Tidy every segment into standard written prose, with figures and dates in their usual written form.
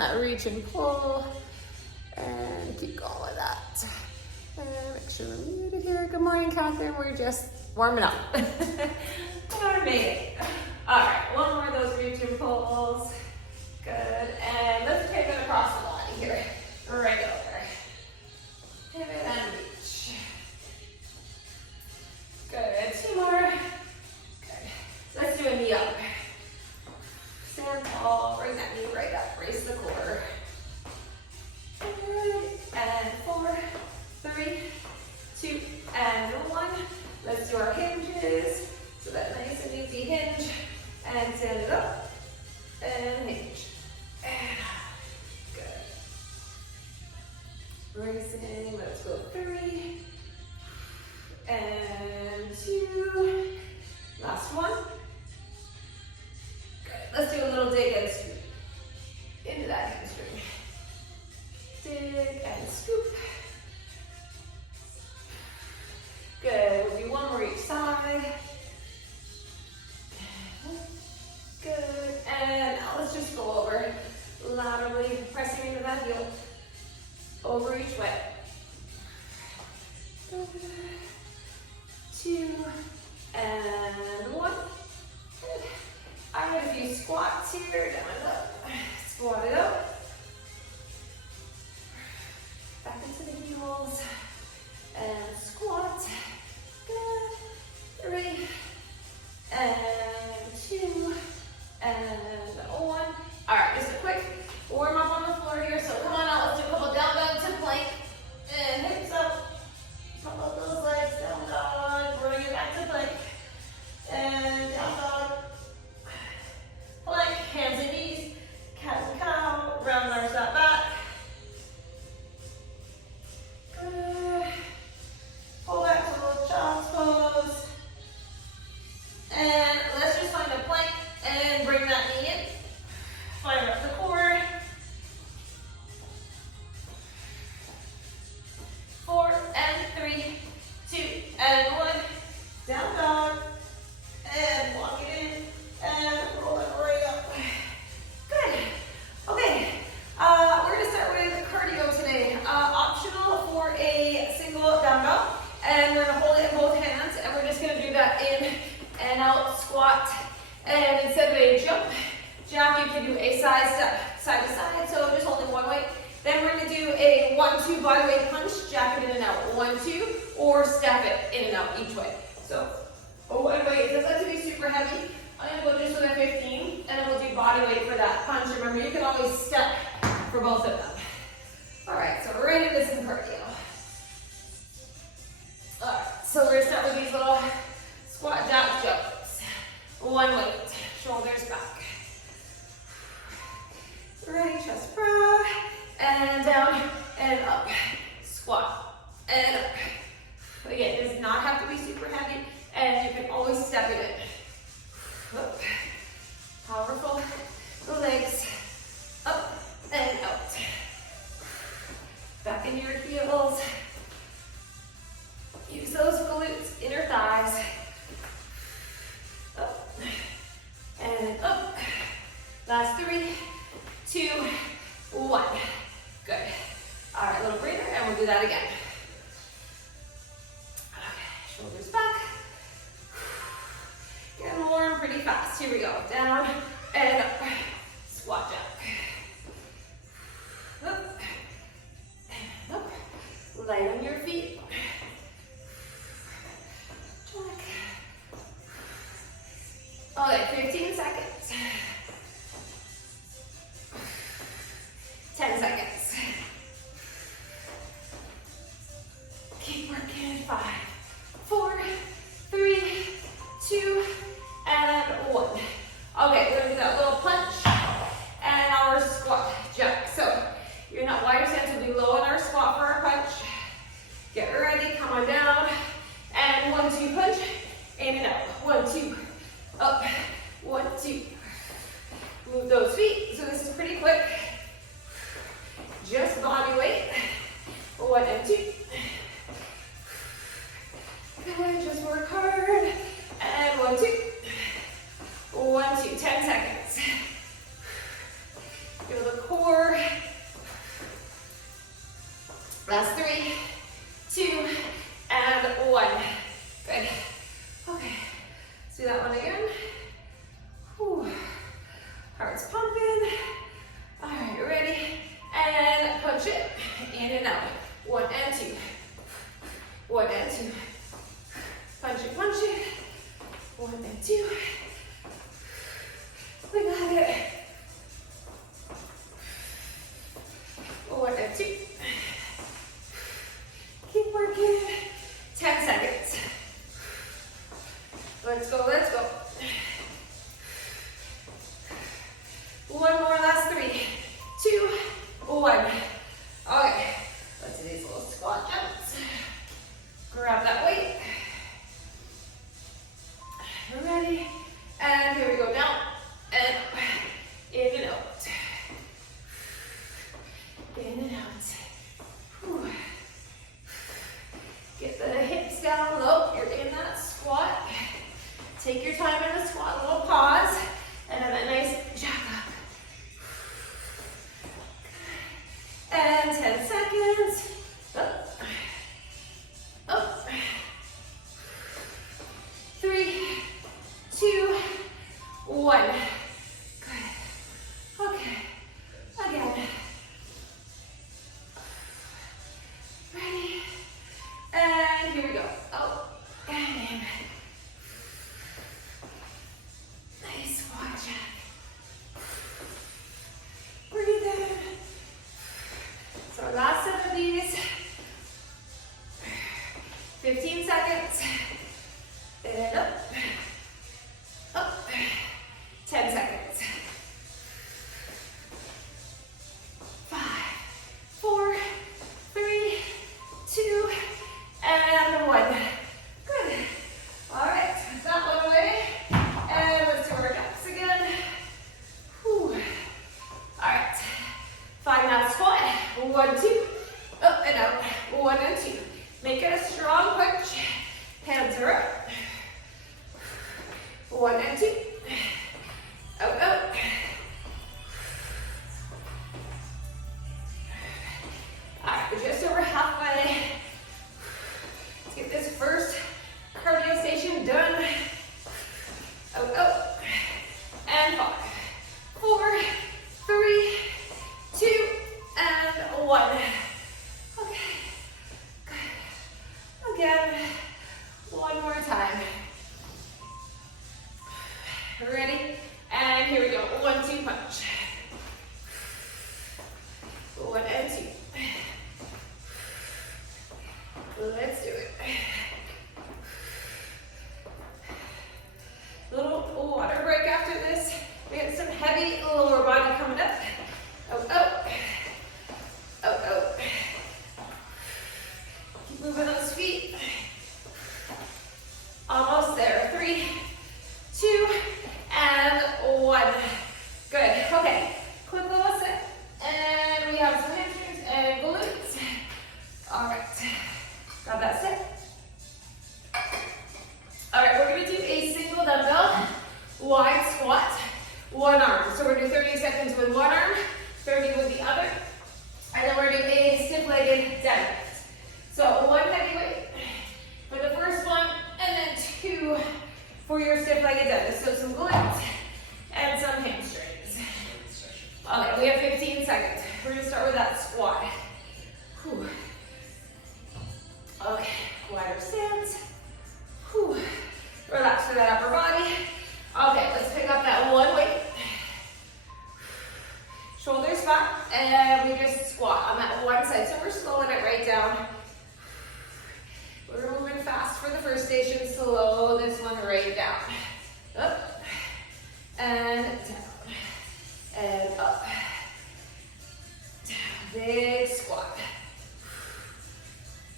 find that reach and pull. And keep going with that. And make sure we're muted here. Good morning, Catherine. We're just warming up. I made it. All right, one more of those reach and pulls. Good. And let's pivot across the body here. Regular. Pivot and reach. Good. Two more. Good. Let's do a knee up. Stand tall. Bring that knee right up. Brace the core. Good. And 4, 3, 2, and 1. Let's do our hinges. So that nice and easy hinge. And stand it up. And hinge. And good. Bracing. Let's go 3. And 2. Last one. Good. Let's do a little dig and scoop into that hamstring. Dig and scoop. Good. We'll do one more each side. Good. And now let's just go over laterally, pressing into that heel. Over each way. 2 and 1. Good. I have a few squats here. Down and up. Squat it up. Back into the heels. And squat. Good. 3 and 2 and 1. All right, just a quick warm up on the floor here. So come on out, let's do a couple down dog to plank. And hips up. Pump up those legs, down dog. Bring it back to plank. And down dog. Plank, hands and knees. Cat and cow. Round arms that back. Good. Pull back to a little child's pose. And let's just find a plank and bring that knee in. Fire up the core. 4 and 3, 2 and 1. Down dog. And walk it in. And roll it right up. Good. Okay. We're going to start with cardio today. Optional for a single dumbbell. And we're going to hold it in both hands. And we're just going to do that in and out squat. And instead of a jump jack, you can do a side step, side to side. So just holding one weight. Then we're going to do a 1-2 body weight punch, jack it in and out. 1-2, or step it in and out each way. So one weight, it doesn't have to be super heavy. I'm going to go just with a 15, and then we'll do body weight for that punch. Remember, you can always step for both of them. All right, so we're into some cardio. All right, so we're going to start with these little squat jack jumps. One weight, shoulders back. Right, chest proud, and down, and up. Squat, and up. Again, it does not have to be super heavy, and you can always step it in. Up. Powerful. The legs, up and out. Back into your heels. Use those glutes, inner thighs. Up and up. Last 3, 2, 1. Good. All right, little breather, and we'll do that again. Okay, shoulders back. Getting warm pretty fast. Here we go. Down and up. Squat jack. Up and up. Light on your feet. Okay, 15 seconds. 10 seconds. Keep working. 5, 4, 3, 2, and 1. Okay, we're gonna do that little punch and our squat jack. So you're not, wire stance will be low in our squat for our punch. Get ready, come on down. And 1, 2, punch, in and out. 1, 2, up, 1, 2. Move those feet. So this is pretty quick. Just body weight. 1 and 2. Good, just work hard. And 1, 2. 1, 2, 10 seconds. Feel the core. pumping. All right, ready? And punch it in and out. 1 and 2. 1 and 2. Punch it, punch it. 1 and 2. We got it. 1 and 2. Keep working. 10 seconds. Let's go, let's go. 1 more, last 3, 2, 1. Okay, let's do these little squat jumps. Grab that weight. Ready? And here we go, down and in and out. In and out. Whew. Get the hips down low. You're in that squat. Take your time in the squat, little pause, and then a nice jack up. And 10 seconds. Up. Up. 3, 2, 1. Good. Okay. Again. Ready? And here we go. Up and in. Nice squat jack. Breathe in. So our last set of these. 15 seconds. And up. Up. 10 seconds. 5, 4, 3, 2, and 1. Good. All right, put that one away. And let's do our jumps again. Whew. All right. Find that squat. 1, 2. Up and out. 1 and 2. Make it a strong punch. Hands are up. 1 and 2. Out, out. All right, we're just over halfway. Let's get this first cardio station done. Out, out. And 5, 4, 3, 2, and 1. Okay. Good. Again. One more time. Ready? And here we go. 1, 2, punch. 1 and 2. Let's do it. Little water break after this. We have some heavy lower body coming up. Out, out. Out, out. Keep moving those feet. Almost there. 3, 2, and 1. Good. Okay. Quick little set. And we have some hamstrings and glutes. All right. Got that set? All right. We're going to do a single dumbbell wide squat, one arm. So we're going to do 30 seconds with one arm, 30 with the other. And then we're going to do a stiff-legged deadlift. So 1 heavy weight for the first one, and then 2 for your stiff-legged deadlift. So some glutes and some hamstrings. Okay, we have 15 seconds. We're gonna start with that squat. Whew. Okay, wider stance. Whew. Relax through that upper body. Okay, let's pick up that one weight. Shoulders back, and we just squat on that one side. So we're slowing it right down. We're moving fast for the first station. Slow this one right down. Up and down and up. Down. Big squat.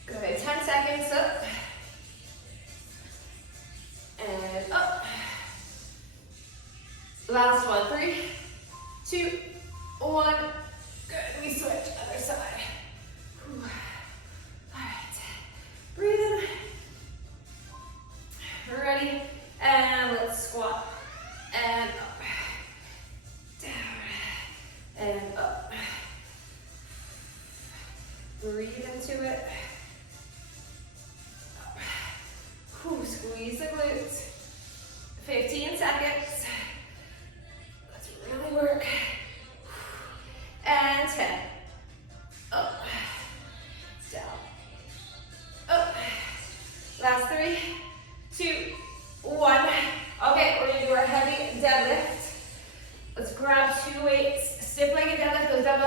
Good. 10 seconds. Up and up. Last one. 3, 2, 1. Good. We switch. Other side. Whew. All right. Breathe in. Ready? And let's squat. And up. Down. And up. Breathe into it. Up. Whew, squeeze the glutes. 15 seconds. Let's really work.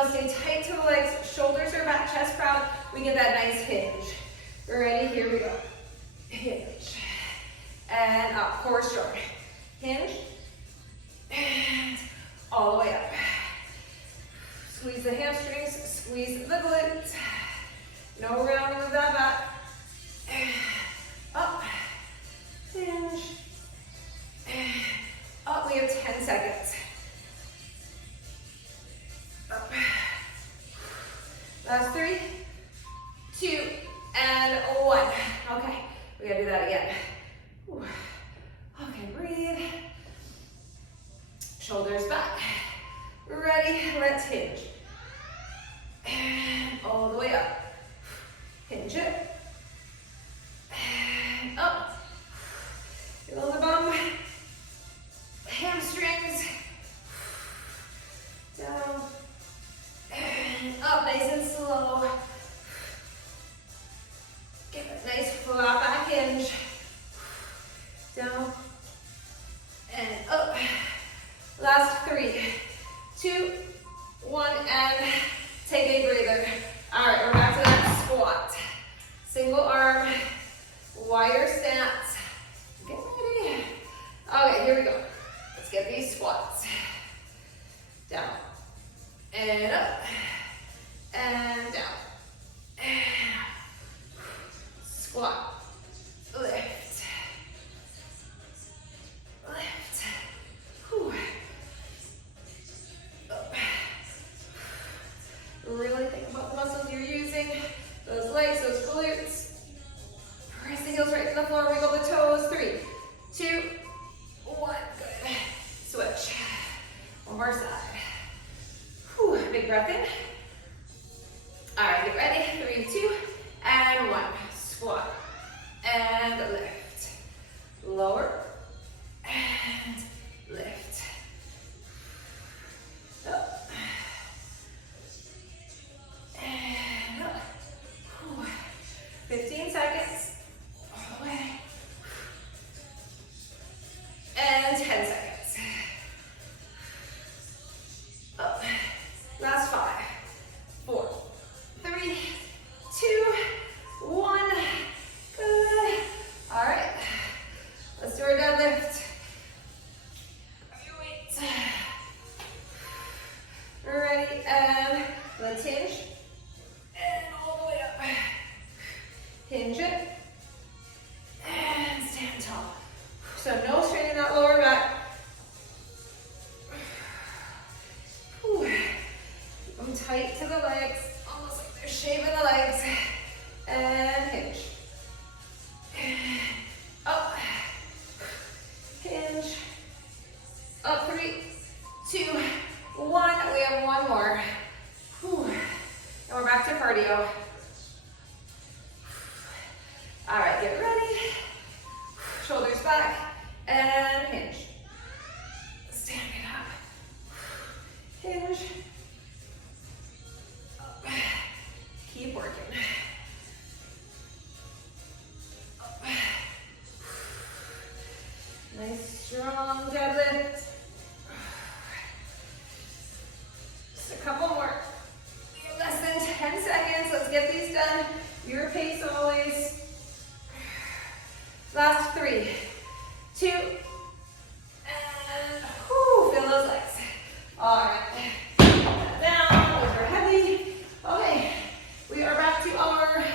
want to stay tight to the legs. Shoulders are back, chest proud. We get that nice hinge. Ready? Here we go. Hinge. And up, core strong. Hinge. And all the way up. Squeeze the hamstrings, squeeze the glutes. No rounding of that back. Up. Hinge. Up. We have 10 seconds. Up. Last 3, 2, and 1. Okay, we gotta do that again. Okay, breathe. Shoulders back. Ready, let's hinge. And all the way up. Hinge it. And up. Feel the bum. Hamstrings. Down. And up, nice and slow. Get a nice flat back hinge. Down. And up. Last 3, 2, 1, and take a breather. All right, we're back to that squat. Single arm, wire stance. Get ready. Okay, here we go. Let's get these squats. Down, and up, and down, and up. Squat, lift, lift. Whew. Really think about the muscles you're using. Those legs, those glutes. Press the heels right to the floor, wiggle the toes. 3, 2, 1. Good. Switch. One more side. Whew. Big breath in. All right, get ready. 3, 2, and 1. Squat. And lift. Lower. And lift. Up. And up. 15 seconds. All the way. And 10 seconds. Up. Last 5, 4, 3, 2, 1. Good. All right. Let's do our deadlift. Grab your weights. Ready, and let's hinge. And all the way up. Hinge it. And stand tall. So no strain in that lower back. Whew. Keep them tight to the legs, almost like they're shaving the legs. And hinge. Up. Hinge. Up, 3, 2, 1. We have one more. Whew. And we're back to cardio. All right, get ready. Shoulders back and hinge. Standing up. Hinge. Up. Keep working. Up. Nice strong deadlift. Just a couple more. We have less than 10 seconds. Let's get these done. Your pace always. Last 3, 2, and whoo, feel those legs. All right, down, those are heavy. Okay, we are back to our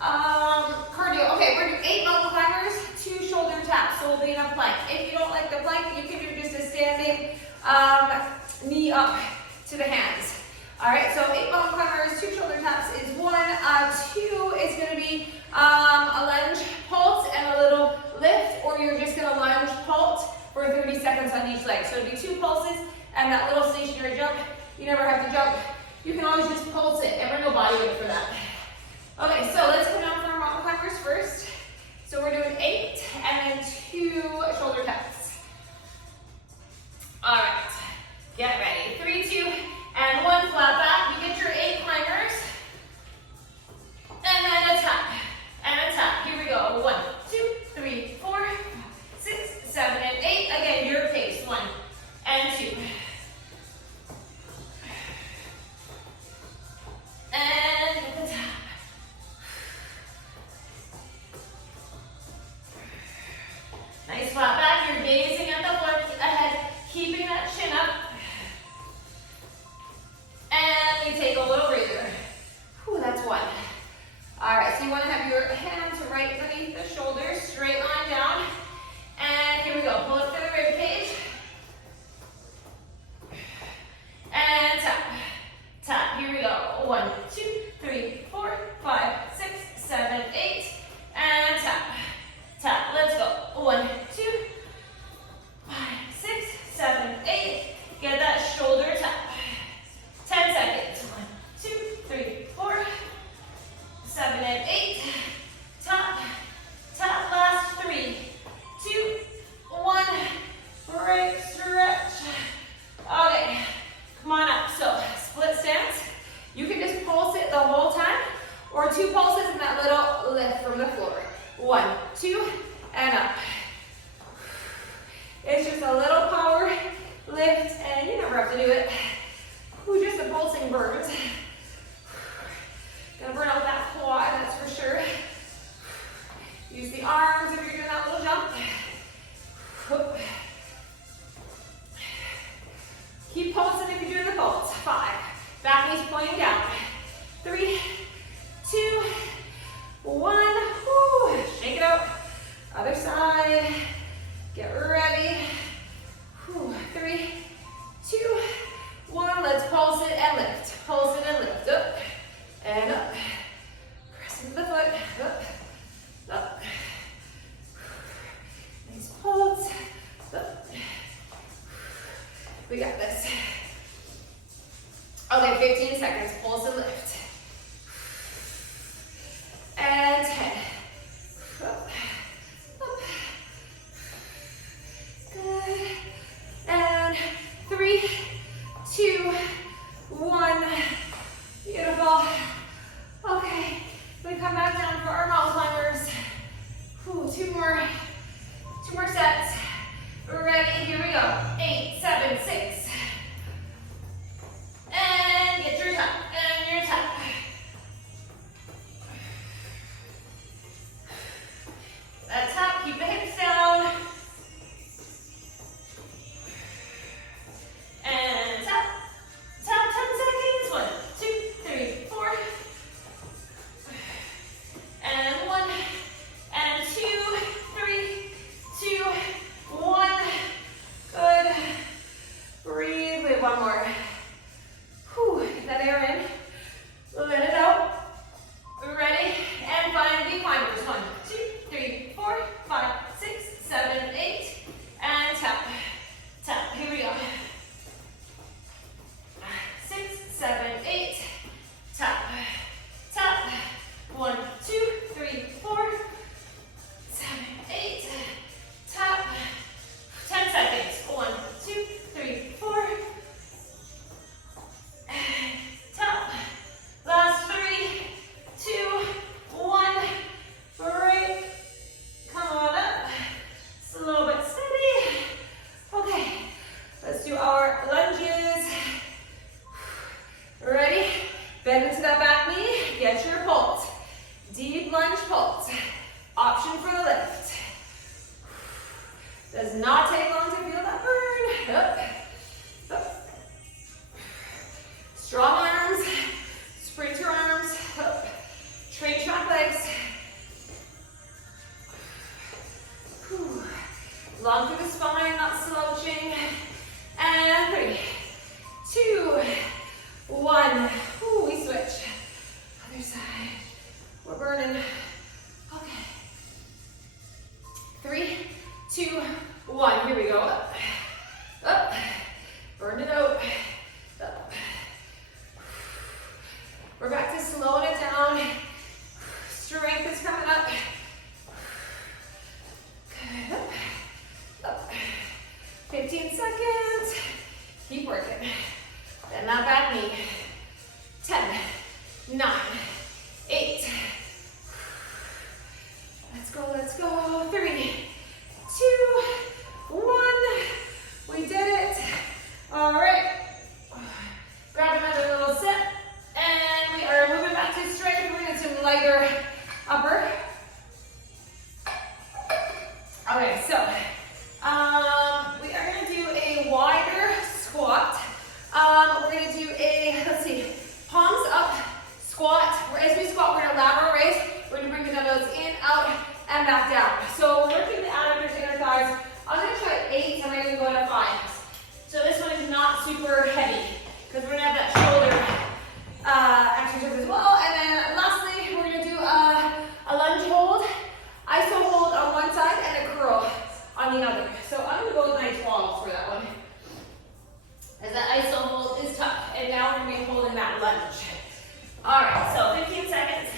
cardio. Okay, we're doing 8 mountain climbers, 2 shoulder taps, so we'll be in a plank. If you don't like the plank, you can do just a standing knee up to the hands. All right, so 8 mountain climbers, 2 shoulder taps is 1. 2 is going to be a lunge pulse and a little lift, or you're just going to lunge pulse for 30 seconds on each leg. So it'll be 2 pulses and that little stationary jump. You never have to jump. You can always just pulse it and bring no body weight for that. Okay, so let's come down for our mountain climbers first. So we're doing 8 and then 2 shoulder taps. All right, get ready. 3, 2, and 1, flat back. You get your 8 climbers. And then a tap. And a tap. Here we go. 1, 2, 3, 4, 6, 7, and 8. Again, your pace. 1 and 2. start to do it. Ooh, just the pulsing burns. Gonna burn out that quad, that's for sure. Use the arms if you're doing that little jump. Keep pulsing if you're doing the pulse. 5. Back knees pointing down. 3, 2, 1. Woo. Shake it out. Other side. Get ready. 3, 2, 1. Let's pulse it and lift. Pulse it and lift. Up and up. Press into the foot. Up. Up. Nice pulse. Up. We got this. Okay, 15 seconds. Pulse and lift. And 10. Up. Up. Good. And 3, 2, 1. Beautiful. Okay, we come back down for our mountain climbers. Two more sets. Ready, here we go. 8, 7, 6. And get your tap, and your tap. That tap, keep the hips down. And tap, tap, 10 seconds. 1, 2, 3, 4. And 1, and 2, 3, 2, 1. Good. Breathe. Wait, one more. Get that air in. Let it out. Ready? And find the climbers. 1, 2, 3, 4, 5, 6, 7, 8. And tap. Tap. Here we go. 6, 7, 8. Tap. Tap. 1, 2, 3, 4, 7, 8. Tap. 10 seconds. 1, 2, 3, 4. Tap. Last 3, 2, 1. Break. Come on up. Slow but steady. Okay. Let's do our lunges. Ready? Bend into that back knee. Get your pulse. Deep lunge pulse. Option for the lift. Does not take long to feel that burn. Up. Up. Strong arms. Sprint your arms. Up. Train track legs. Long through the spine, not slouching. And 3, 2, 1. We switch. Other side. We're burning. Okay. 3, 2, 1. Here we go. Up. Up. Burn it out. Up. We're back to slowing it down. Strength is coming up. Good. Up. Up. 15 seconds. Keep working. Bend that back knee. 10, 9, 8. Let's go, let's go. 3, 2, 1. We did it. All right. Grab another little sip. And we are moving back to strength. We're going to do some lighter upper. Okay, so we are going to do a wider squat. We're going to do a, let's see, palms up squat. As we squat, we're going to lateral raise. We're going to bring the dumbbells in, out, and back down. So we're working the adductors, inner thighs. I'm going to try 8, and I'm going to go to 5. So this one is not super heavy because we're going to have that shoulder exercise as well. And then lastly, we're going to do a lunge hold, iso hold on one side, and a curl on the other. So I'm going to go with my 12 for that one. As that iso hold is tough. And now we're going to be holding that lunge. All right, so 15 seconds.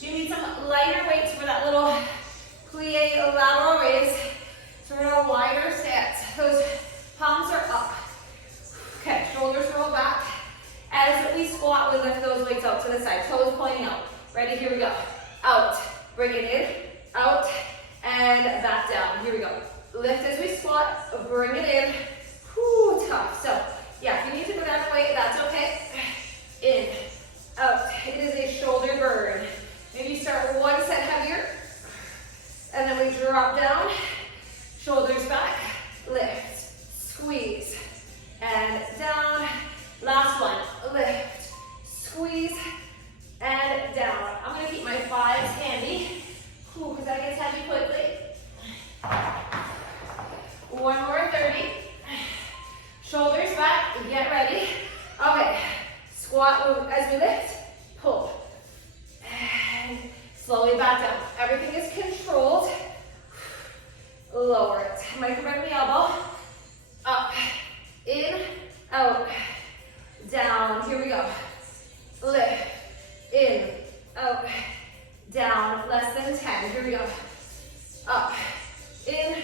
You need some lighter weights for that little plie lateral raise. So we're going to wider stance. Those palms are up. Okay, shoulders roll back. As we squat, we lift those weights out to the side. Toes pointing out. Ready? Here we go. Out. Bring it in. Out. And back down. Here we go. Lift as we squat. Bring it in. Whew, tough. So, yeah, Squat move as we lift, pull, and slowly back down. Everything is controlled. Lower it. Might come back the elbow. Up, in, out, down. Here we go. Lift, in, out, down. Less than 10. Here we go. Up, in,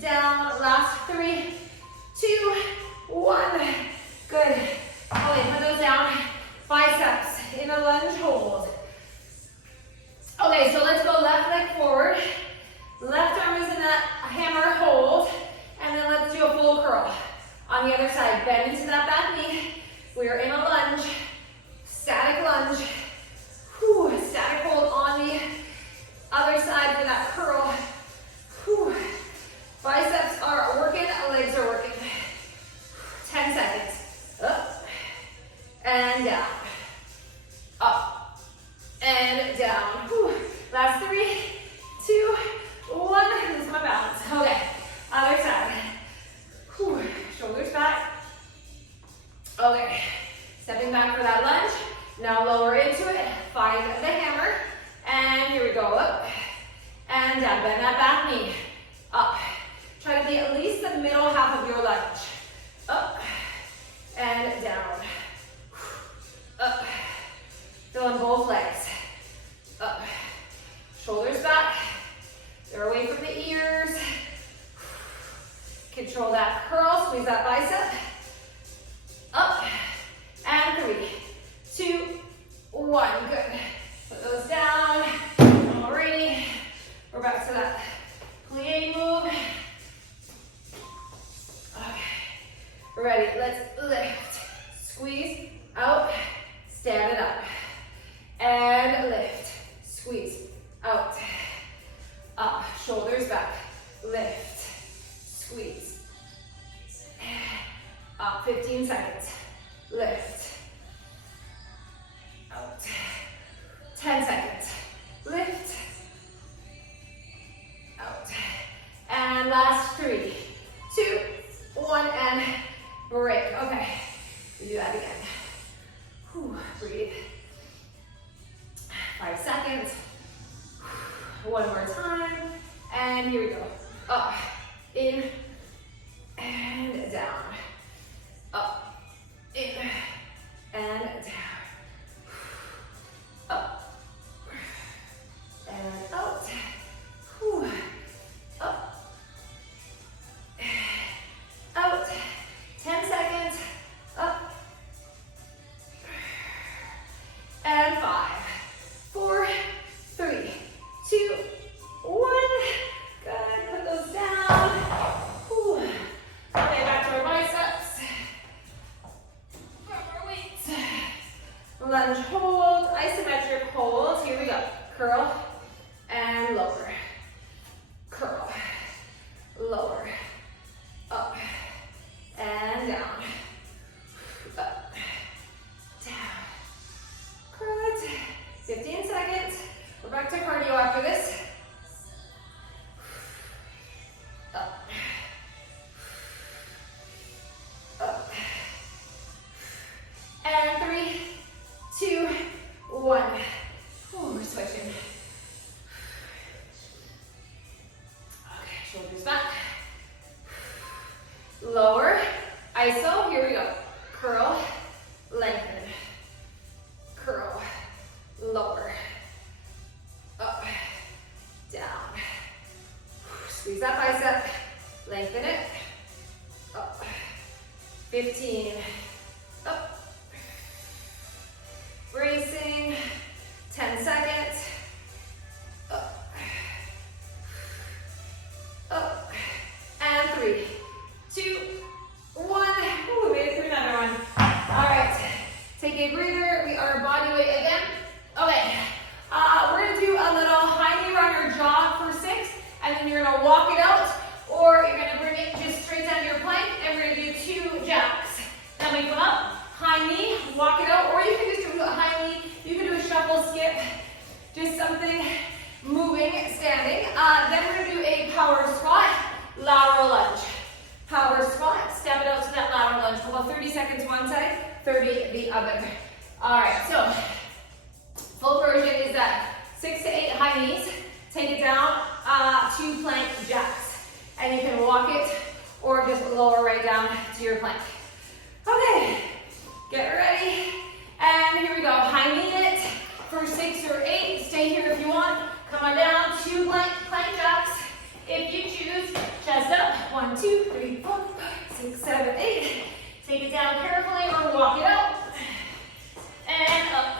down. Last 3, 2, 1. Good. Okay, put those down. Biceps in a lunge hold. Okay, so let's go left leg forward. Left arm is in that hammer hold. And then let's do a full curl. On the other side, bend into that back knee. We are in a lunge. Static lunge. Whew, static hold on the other side for that curl. Whew. Biceps are working, legs are working. 10 seconds. Up and down. Up and down. Whew. Last 3, 2, 1. This is my balance. Okay. Other side. Whew. Shoulders back. Okay. Stepping back for that lunge. Now lower into it. Find the hammer. And here we go. Up and down. Bend that back knee. Up. Try to be at least the middle half of your lunge. Up and down. Up. Feeling both legs. Up. Shoulders back. They're away from the ears. Control that curl. Squeeze that bicep. Up. And 3, 2, 1. Good. Put those down. Alrighty. We're back to that plie move. Okay. We're ready. Let's lift. Squeeze. Out. Stand it up. And lift. Squeeze. Out. Up. Shoulders back. Lift. Squeeze. Up. 15 seconds. Lift. Out. 10 seconds. Lift. Out. And last 3, 2, 1, and break. Okay. We do that again. Whew. Breathe. 5 seconds. One more time. And here we go. Up, in, and down. Up, in, and down. Up, and out. Whew. Up, out. 10 seconds. Up, and 5, 4, 3, 2, 1. Good. Put those down. Whew. Okay, back to our biceps. Grab our weights. Lunge hold, isometric hold. Here we go. Curl and lower. Curl. Lower. Up. And down. Up. Down. Good. 15 seconds. We're back to cardio after this. Up. Up. And 3, 2, 1. Ooh, we're switching. Okay, shoulders back. Lower. ISO. Here we go. Curl. Lengthen. Curl. Lower. Up. Down. Squeeze that bicep. Lengthen it. Up. 15. Up. Bracing. 10 seconds. Up. Up. And 3, 2, 1. Ooh, we made it through another one. All right. Take a breather. We are body weight again. Okay. We're going to do a little high knee run or jog for 6, and then you're going to walk it out, or you're going to bring it just straight down to your plank, and we're going to do 2 jacks. Then we come up, high knee, walk it out, or you can just do a high knee. You can do a shuffle, skip, just something moving, standing. Then we're going to do a power squat, lateral lunge. Power squat, step it out to that lateral lunge. we'll go 30 seconds one side, 30 the other. All right, so full version is that 6 to 8 high knees. Take it down to plank jacks. And you can walk it or just lower right down to your plank. Okay, get ready. And here we go, high knee it for 6 or 8. Stay here if you want. Come on down to plank jacks. If you choose, chest up. 1, 2, 3, 4, 5, 6, 7, 8. Take it down carefully or walk it out. And up.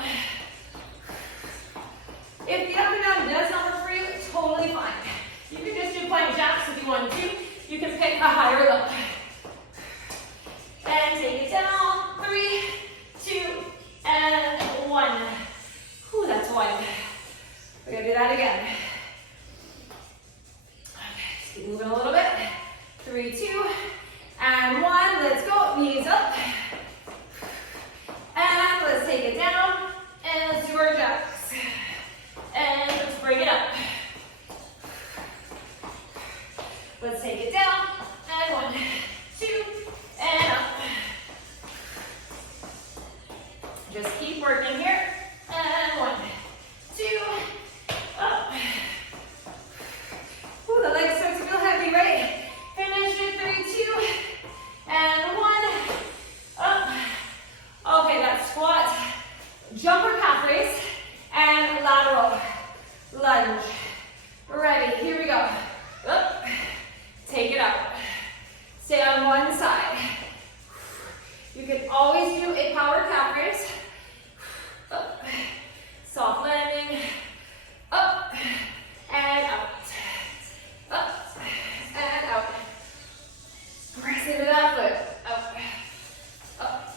If the up and down does not work for you, totally fine. You can just do plank jacks if you want to. You can pick a higher level. And take it down. 3, 2, and 1. Whew, that's 1. We're gonna do that again. Okay, just keep moving a little bit. 3, 2, and 1. Let's go. Knees up. And let's take it down. And let's do our jacks. And let's bring it up. Let's take it down. And 1, 2, and up. Just keep working here. And 1, 2, up. Ooh, the legs start to feel heavy, right? Finish it. 3, 2, and 1, up. Okay, that's squat, jumper calf raise, and lateral lunge. Ready, here we go. Up, take it out. Stay on one side. You can always do a power calf raise. Up, soft landing, up, and out. Up, and out. Press into that foot, up, up.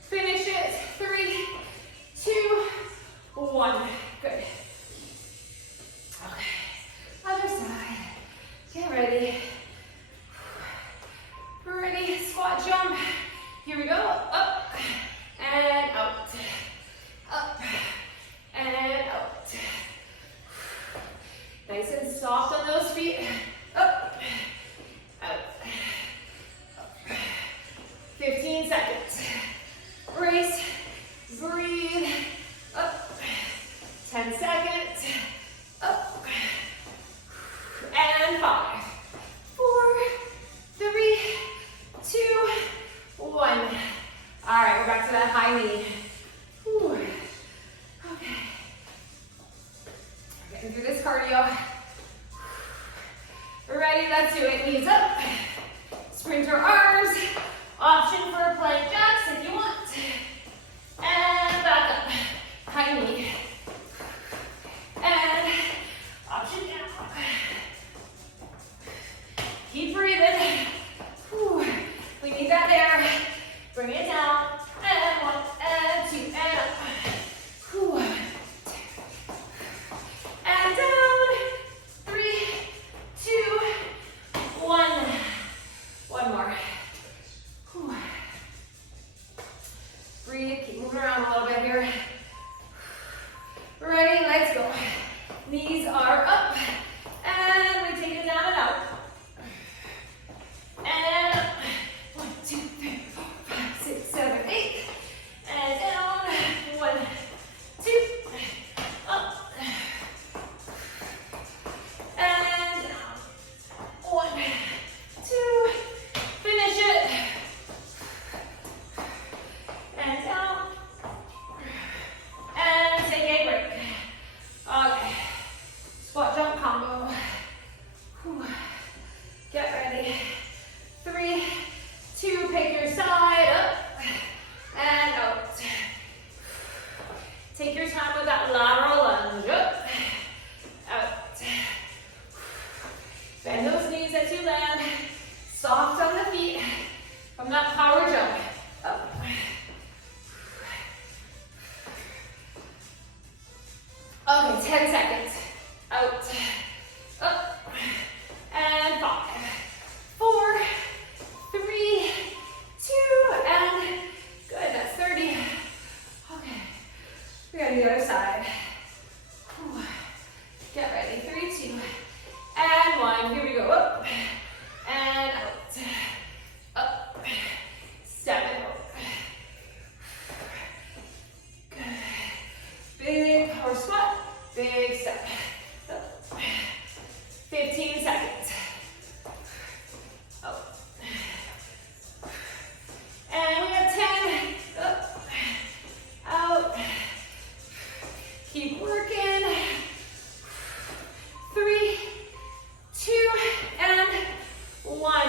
Finish it. 3, 2, 1. Good. Okay. Other side. Get ready. Ready. Squat jump. Here we go. Up and out. Up and out. Nice and soft on those feet. Up. Out. Up. 15 seconds. Brace, breathe, up, 10 seconds, up, and 5, 4, 3, 2, 1.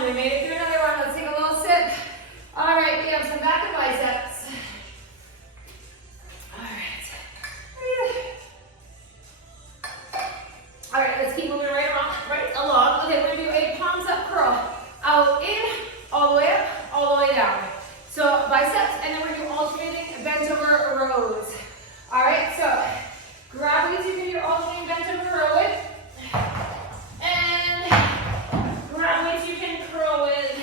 We made it through another one. Let's take a little sip. All right, we have some back and biceps. All right. All right, let's keep moving right along. Okay, we're gonna do a palms up curl. Out, in, all the way up, all the way down. So biceps, and then we're gonna do alternating bent over rows. All right, so grab weights you can do alternating bent over row with. And grab weights you can curl with.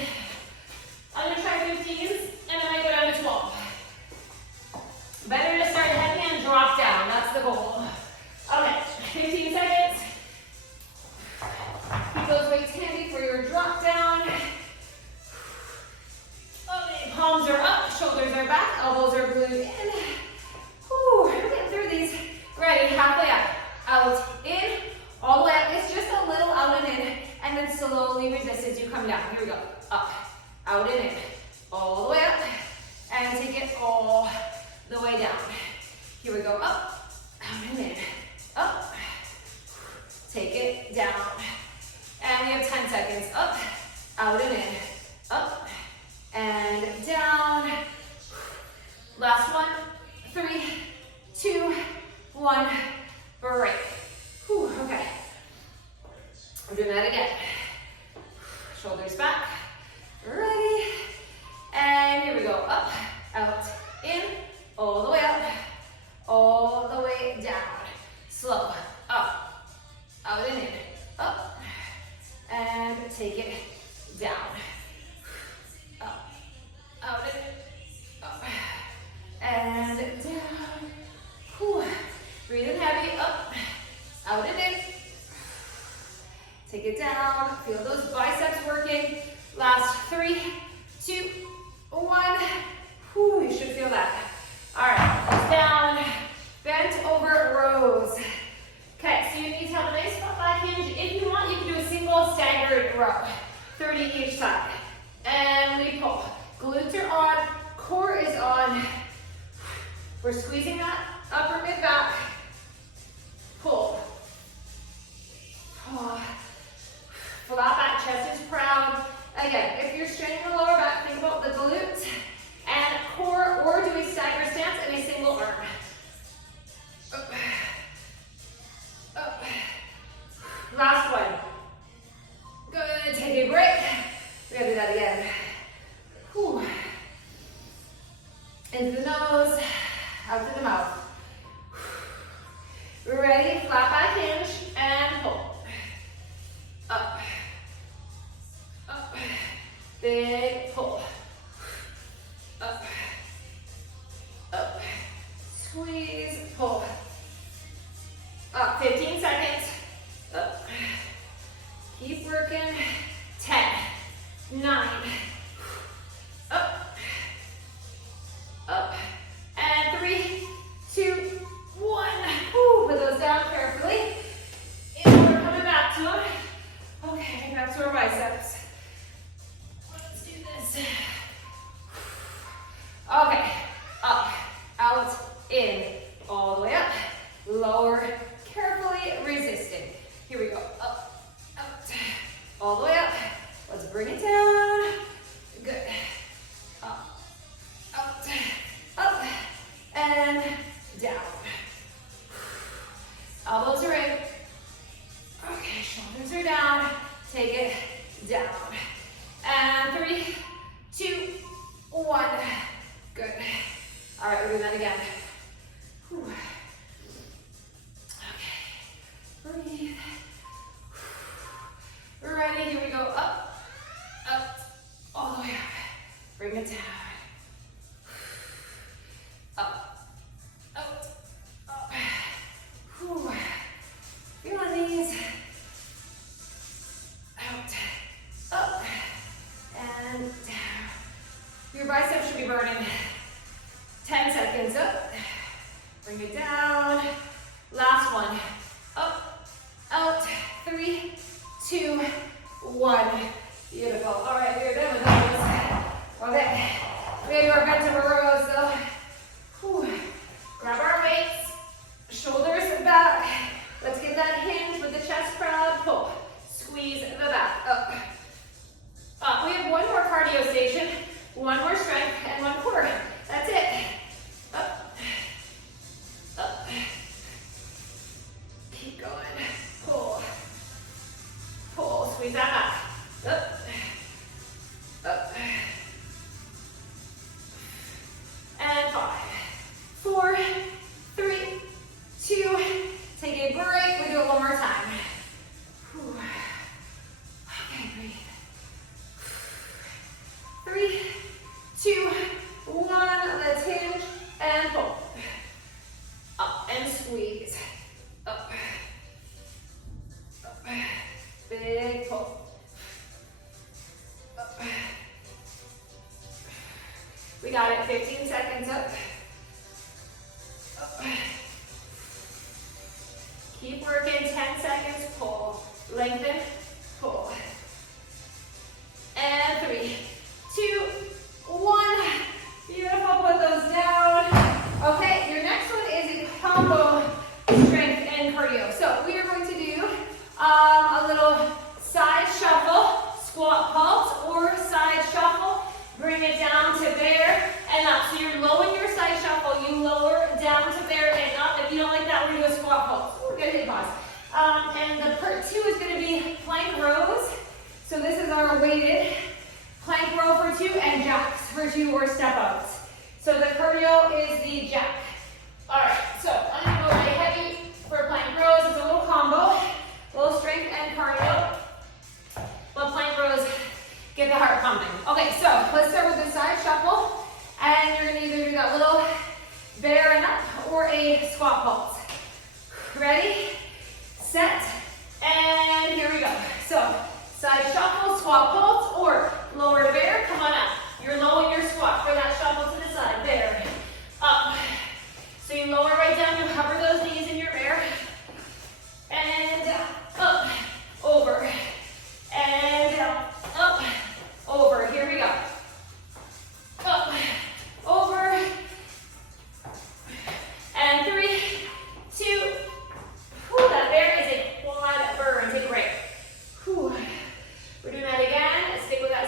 I'm gonna try 15s, and then I go down to 12. Better to start heavy and drop down, that's the goal. Okay, 15 seconds. Keep those weights handy for your drop down. Okay, palms are up, shoulders are back, elbows are glued in. Whew, we're getting through these. Ready, halfway up. Out, in, all the way up. It's just a little out and in, and then slowly resist as you come down. Here we go. Up, out and in, all the way up, and take it all the way down. Here we go. Up, out and in, up, take it down. And we have 10 seconds. Up, out and in, up, and down. Last one. 3, 2, 1. Break. Whew, okay. We're doing that again. Shoulders back. Ready. And here we go. Up, out, in, all the way up, all the way down. Slow. Up, out and in, up, and take it down. Up, out and in, up, and down. Whew. Breathing heavy. Up, out and in. Take it down. Feel those biceps working. Last 3, 2, 1. Whew, you should feel that. All right, down, bent over rows. Okay, so you need to have a nice front back hinge. If you want, you can do a single staggered row, 30 each side. And we pull. Glutes are on, core is on. We're squeezing that upper mid back. Pull. Oh. Flat back, chest is proud. Again, if you're straining your lower back, think about the glutes and core, or do a stagger stance and a single arm. Up. Up. Last one. Good, take a break. We're gonna do that again. Whew. Into the nose, out to the mouth. Ready, flat back hinge, and pull. Up. Up. Big pull. Up. Up. Squeeze, pull. Up, 15 seconds. Up. Keep working. 10, 9. Up. Up. And 3, 2, 1. Whew, put those down carefully. And we're coming back to them. Okay, back to our biceps. Let's do this. Okay, up, out, in, all the way up, lower, carefully resisting. Here we go, up, out, all the way up. Let's bring it down. Good. Up, out, up, and down. Elbows are in. Okay, shoulders are down. Take it down. And 3, 2, 1. Good. All right, we're doing that again. Whew. Okay. Breathe. We're ready. Here we go. Up, up, all the way up. Bring it down. Up, out, up. Whew. Feeling these. Out, up, and down. Your biceps should be burning. 10 seconds up. Bring it down. Last one. Up, out. 3, 2, 1. Beautiful. All right, we're done with those. Okay. We're going to do our bent over rows, though. Whew. Grab our weights. Shoulders back. Let's get that hinge with the chest proud. Pull. Squeeze the back. Up. Up. One more strength and one core. That's it. Up, up. Keep going. Pull, pull. Squeeze that back. Up, up. And 5, 4, 3, 2. Take a break. We do it one more time. Whew. Okay, breathe. 3, 2, 1. Let's hinge and pull. Up and squeeze. Up. Up. Big pull. Up. We got it. 15 seconds. Up. Up. Keep working. 10 seconds. Pull. Lengthen. Pull. And 3, 2, 1. Beautiful. Put those down. Okay, your next one is a combo strength and cardio. So we are going to do a little side shuffle, squat pulse, or side shuffle. Bring it down to bear and up. So you're lowering your side shuffle. You lower down to bear and up. If you don't like that, we're going to go squat pulse. We're going to hit pause. And the part 2 is going to be plank rows. So this is our weighted plank row for 2 and jacks for 2 or step outs. So the cardio is the jack. All right, so I'm going to go really heavy for plank rows. It's a little combo, little strength and cardio. But plank rows get the heart pumping. Okay, so let's start with the side shuffle. And you're going to either do that little bear and up or a squat pulse. Ready, set, and here we go. So side shuffle, squat pulse, or lower to bear. Come on up. You're lowering your squat for that shuffle to the side. Bear, up. So you lower right down. You hover those knees in your bear. And down, up, over. And down, up, over. Here we go. Up, over. And 3, 2. Whew, that bear is a quad burn. Take a break. Whew. We're doing that again. Stick with that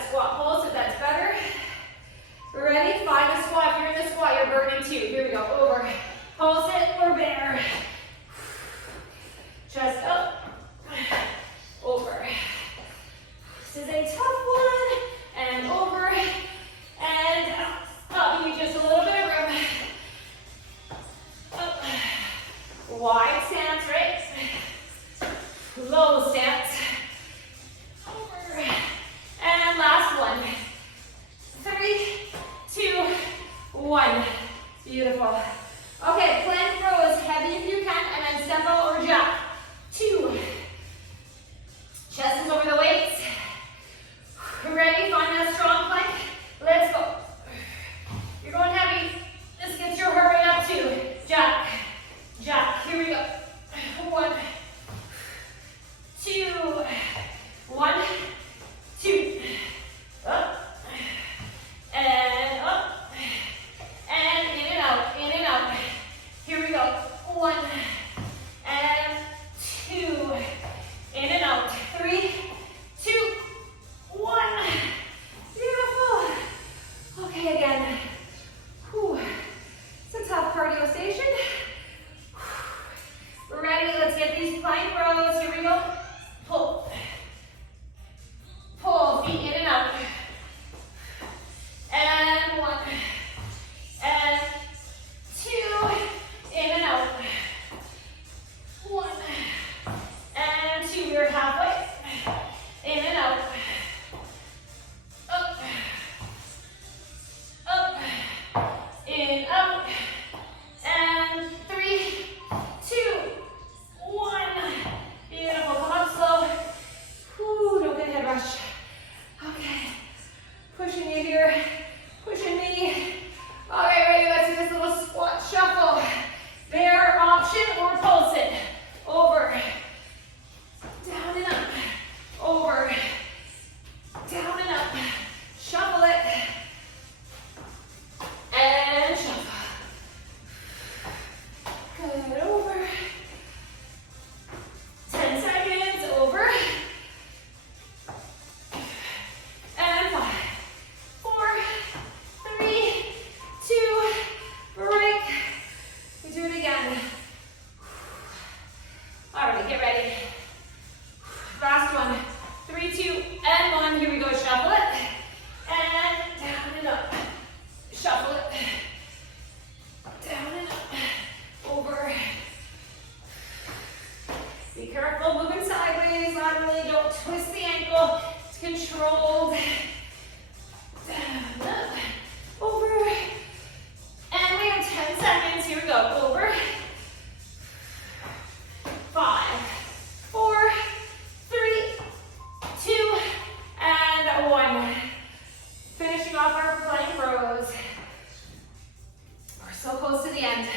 stand.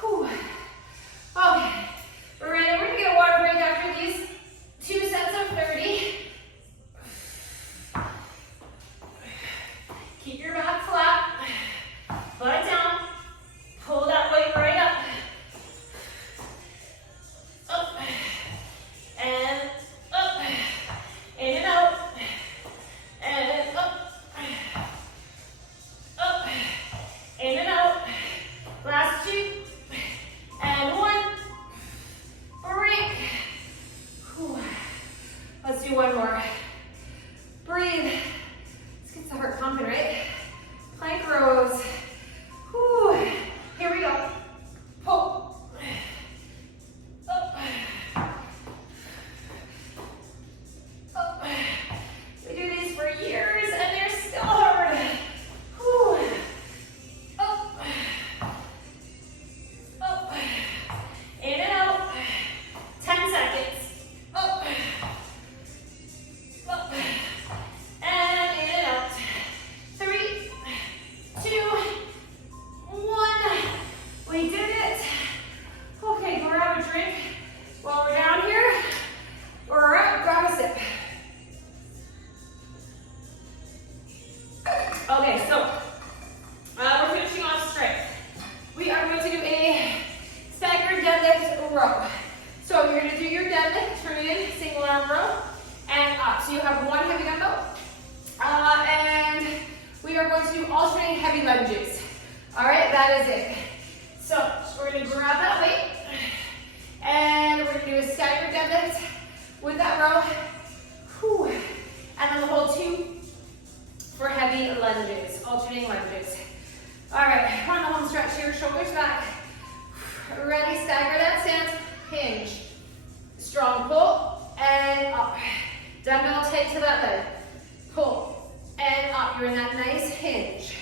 Whew. Okay, we're ready. We're gonna get a water break after these 2 sets of 30. Keep your back flat, butt down, pull that weight right up. Up, and up, in and out, and up, up, in and out. Last 2, and 1, break. Whew. Let's do one more. Breathe. This gets the heart pumping, right? Plank rows. Whew. Here we go. Pull. Up. Up. We do these for years and they're still hard. Whew. Up. Up. In and out. 10 seconds. Up. Up. And in and out. 3, 2, 1. We did it. Okay, grab a drink while we're down here. Or grab a sip. Okay, so we're finishing off strength. We are going to do a staggered deadlift row. So you're going to do your deadlift, turn it in, single arm row, and up. So you have 1 heavy dumbbell, and we are going to do alternating heavy lunges. All right, that is it. So we're going to grab that weight, and we're going to do a staggered deadlift with that row. Whew. And then we'll hold 2 for heavy lunges, alternating lunges. All right, on the home stretch here, shoulders back. Ready, stagger that stance, hinge. Strong pull, and up. Dumbbell tight to that leg. Pull, and up. You're in that nice hinge.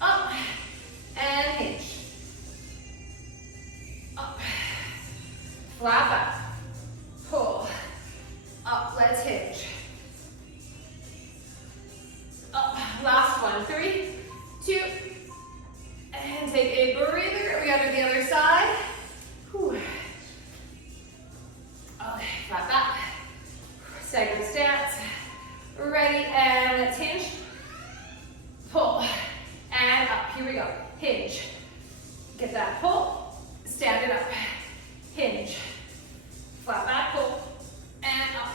Up, and hinge. Up. Flat back. Pull. Up, let's hinge. Up, last one. 3, 2, and take a breather. We gotta do the other side. Whew. Okay, flat back. Staggered stance. Ready, and let's hinge. Pull, and up. Here we go. Hinge. Get that pull. Stand it up. Hinge. Flat back, pull, and up.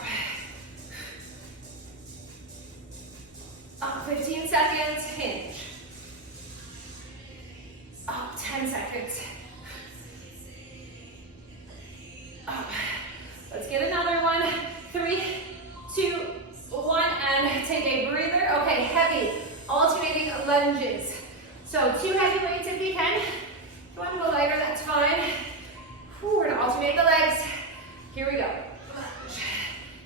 Up, 15 seconds, hinge. Up, 10 seconds. Up. Let's get another one. 3, 2, 1, and take a breather. Okay, heavy, alternating lunges. So 2 heavy weights if you can. If you want to go lighter, that's fine. Whew, we're gonna alternate the legs. Here we go. Lunge,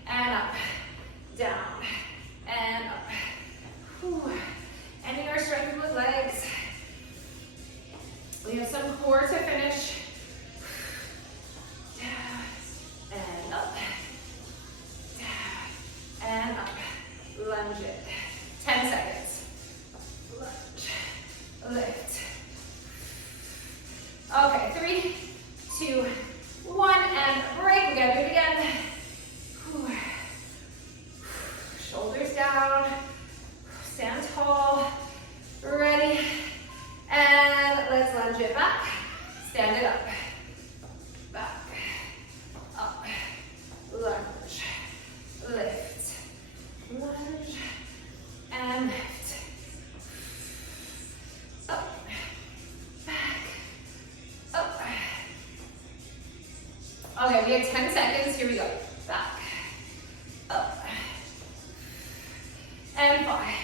and up, down, and up. Whew. Ending our stretch with legs. We have some core to finish. Down, and up, down, and up. Lunge it. 10 seconds. Lunge, lift. Okay, 3, 2, 1, and break. We gotta do it again. Whew. Shoulders down. Stand tall. Ready. And let's lunge it back. Stand it up. Back. Up. Lunge. Lift. Lunge. And lift. Up. Back. Up. Okay, we have 10 seconds. Here we go. Back. Up. And 5,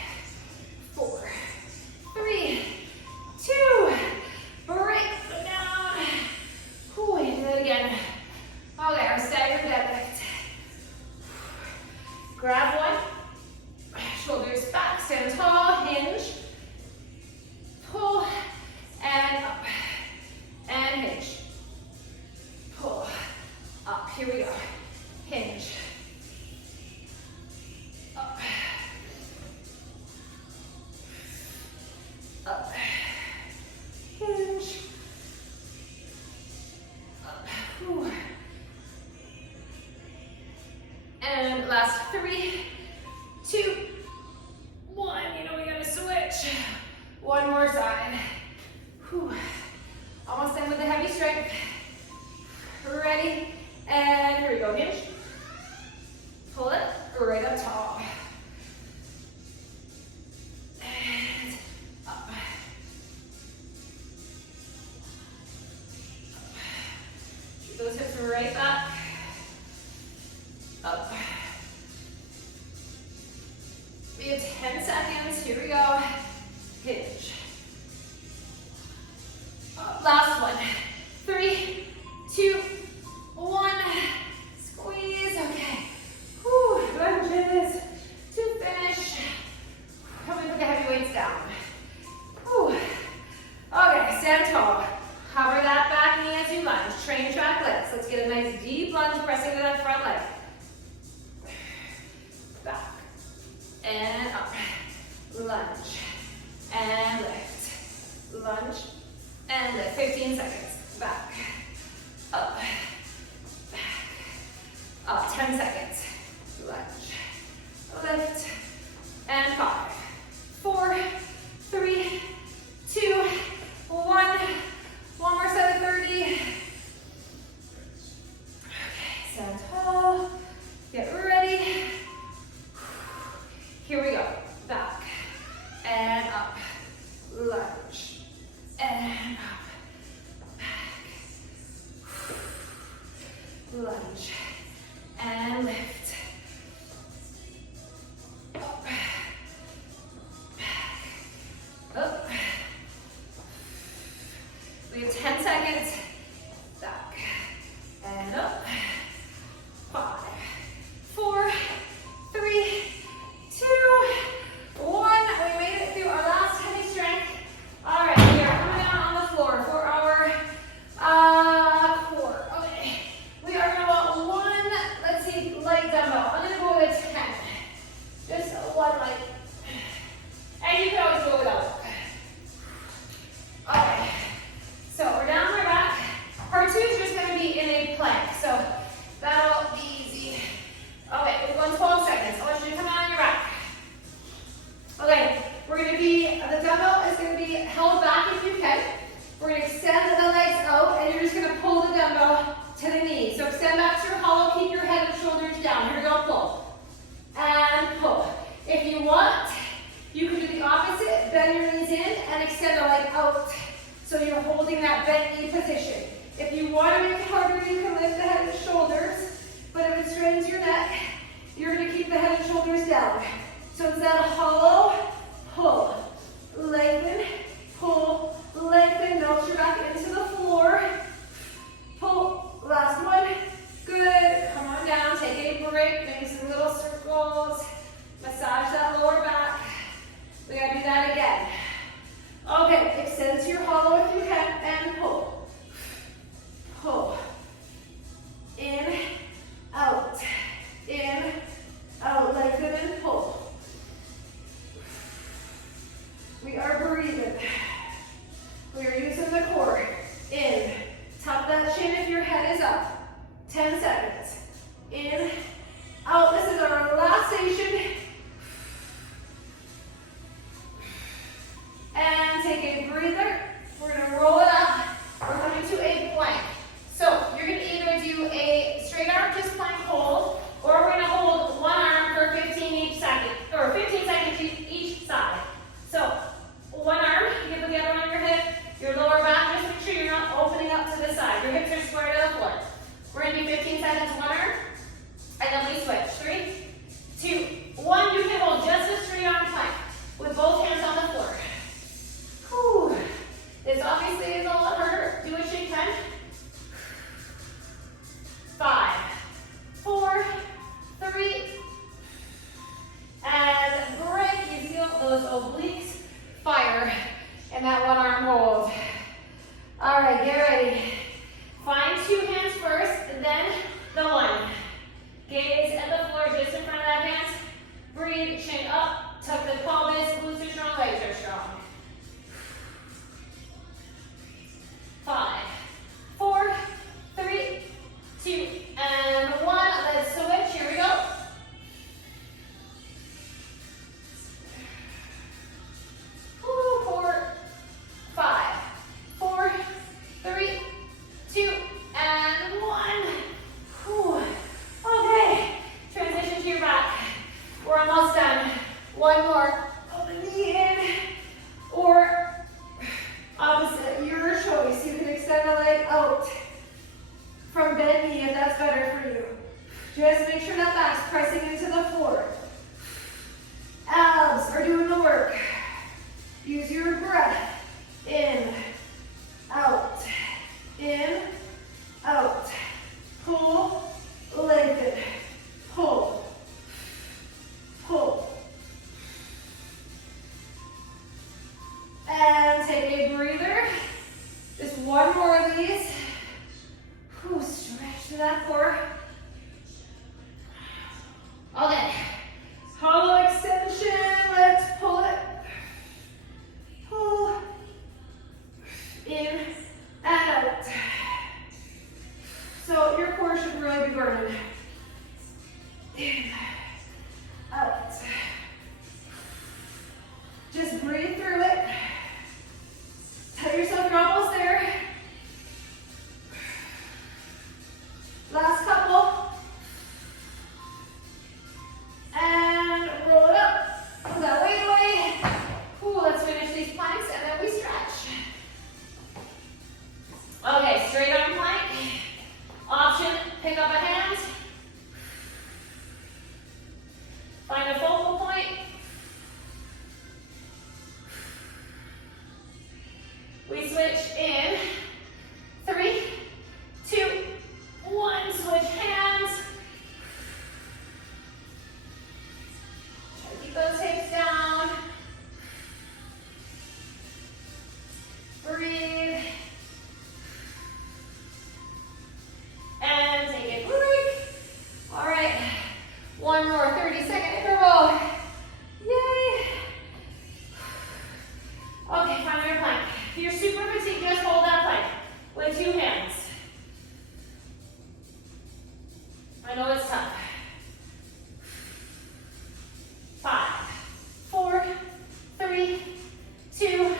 4, 3, 2, break them down. Ooh, we do it again. Okay, our staggered deadlift. Grab one, shoulders back, stand tall, hinge, pull, and up, and hinge, pull, up, here we go, hinge, up, last 3, 2, 1. You know we gotta switch. One more side. Whew. Almost done with the heavy strength. Ready? And here we go. Hinge. Pull it right up top. And up. Keep those hips right back. Up. We have 10 seconds. Here we go. Hinge. Up. Last one. 3, 2, 1. Squeeze. Okay. Whew. Lunges to finish. Help me put the heavy weights down. Whew. Okay, stand tall. Cover that back knee as you lunge. Train track legs. Let's get a nice deep lunge, pressing to that front leg. Back. And up. Lunge. And lift. Lunge. And lift. 15 seconds. Back. Up. Back. Up. 10 seconds. Lunge. Lift. And 5, 4, 3, 2, 1. One more set of 30. Okay, stand tall. Get ready. Here we go. Back and up. Lunge and up. Back. Lunge and lift. Up. Back. Up. We have 10 seconds. Back and up. 5, 4, 3, 2, 1. We made it through our last heavy strength. All right, we are coming down on the floor for our core. Okay, we are gonna want one, let's see, light dumbbell. I'm gonna go with 10. Just one light. And you can always go without it. All right. So we're down on our back. Part 2 is just going to be in a plank. So that'll be easy. Okay, we're going 12 seconds. I want you to come out on your back. Okay, we're going to be, the dumbbell is going to be held back if you can. We're going to extend the legs out and you're just going to pull the dumbbell to the knee. So extend back to your hollow, keep your head and shoulders down. Here we go, pull. And pull. If you want, you can do the opposite. Bend your knees in and extend the leg out. So you're holding that bent knee position. If you want to make it harder, you can lift the head and shoulders. But if it strains your neck, you're going to keep the head and shoulders down. So instead of hollow, pull, lengthen, pull, lengthen. Melt your back into the floor. Pull. Last one. Good. Come on down. Take a break. Make some little circles. Massage that lower back. We got to do that again. Okay, extend to your hollow if you can, and pull. Pull. In, out. In, out. Lengthen and pull. We are breathing. We are using the core. In. Tap that chin if your head is up. 10 seconds. In, out. This is our relaxation. And take a breather. We're going to roll it up. We're coming to a plank. So you're going to either do a straight arm, just plank hold, or we're going to hold one arm for 15 each second, or 15 seconds each side. So one arm, you can put the other one on your hip, your lower back, just make sure you're not opening up to the side. Your hips are square to the floor. We're going to do 15 seconds one arm, and then we switch. 3, 2, 1. You can hold just a straight arm plank with both hands on the floor. Whew. This obviously is a lot harder. Do what you can. 5, 4, 3, and break. You feel those obliques fire in that one arm hold. All right, get ready. Find 2 hands first, then the one. Gaze at the floor just in front of that hand. Breathe, chin up, tuck the pelvis, glutes are strong, legs are strong. 5, 4, 3, 2, and 1. Let's switch. Here we go. We're almost done. One more. Pull the knee in. Or opposite, your choice. You can extend the leg out from bent knee if that's better for you. Just make sure that back's pressing into the floor. Abs are doing the work. Use your breath. In, out, in, out. Pull, lengthen, pull, pull. And take a breather. Just one more of these. Whew, stretch to that core. Okay. Hollow extension. Let's pull it. Pull. In and out. So your core should really be burning. In, out. Just breathe through it. Tell yourself you're almost there. Last couple. And roll it up. Pull that weight away. Cool, let's finish these planks and then we stretch. Okay, straight arm plank. Option, pick up a hand. Find a focal point. We switch in. 3, 2, 1. Switch hands. Try to keep those hips down. Breathe. And take a break. All right. One more 30-second interval. Yay. Okay, find your plank. If you're super fatigued, just hold that plank with 2 hands. I know it's tough. 5, 4, 3, 2,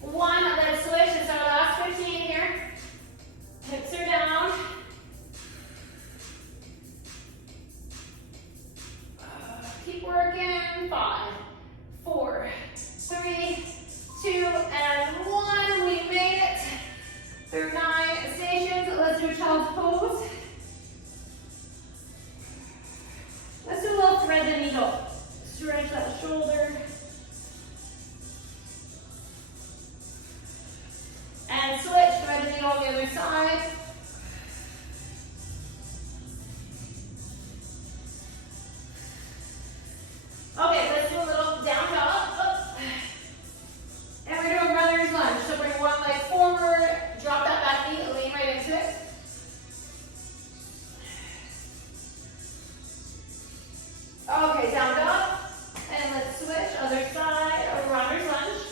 1. Let's switch. It's our last 15 here. Hips are down. Keep working. 5, 4, 3, 2, and 1. We made it through 9 stations. Let's do child's pose. Let's do a little thread the needle. Stretch that shoulder. And switch, thread the needle on the other side. Okay, let's do a little down dog. Up. And we're doing runner's lunge. So bring one leg forward, drop that back knee, lean right into it. Okay, down dog. And let's switch, other side, a runner's lunge.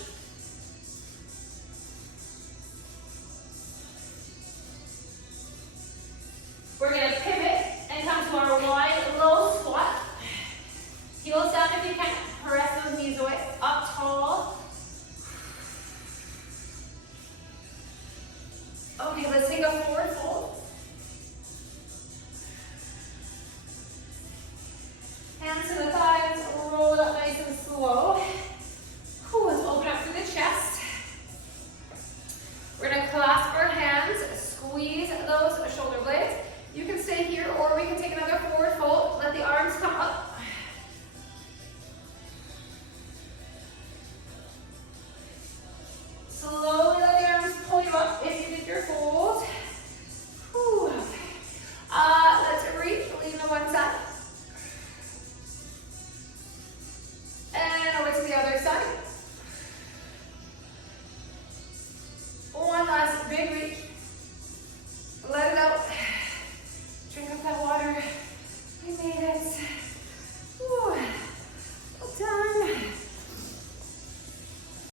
We're gonna pivot and come to our wide low squat. Heels down if you can. Press those knees away. Up tall. Okay, let's take a forward fold. Hands to the thighs.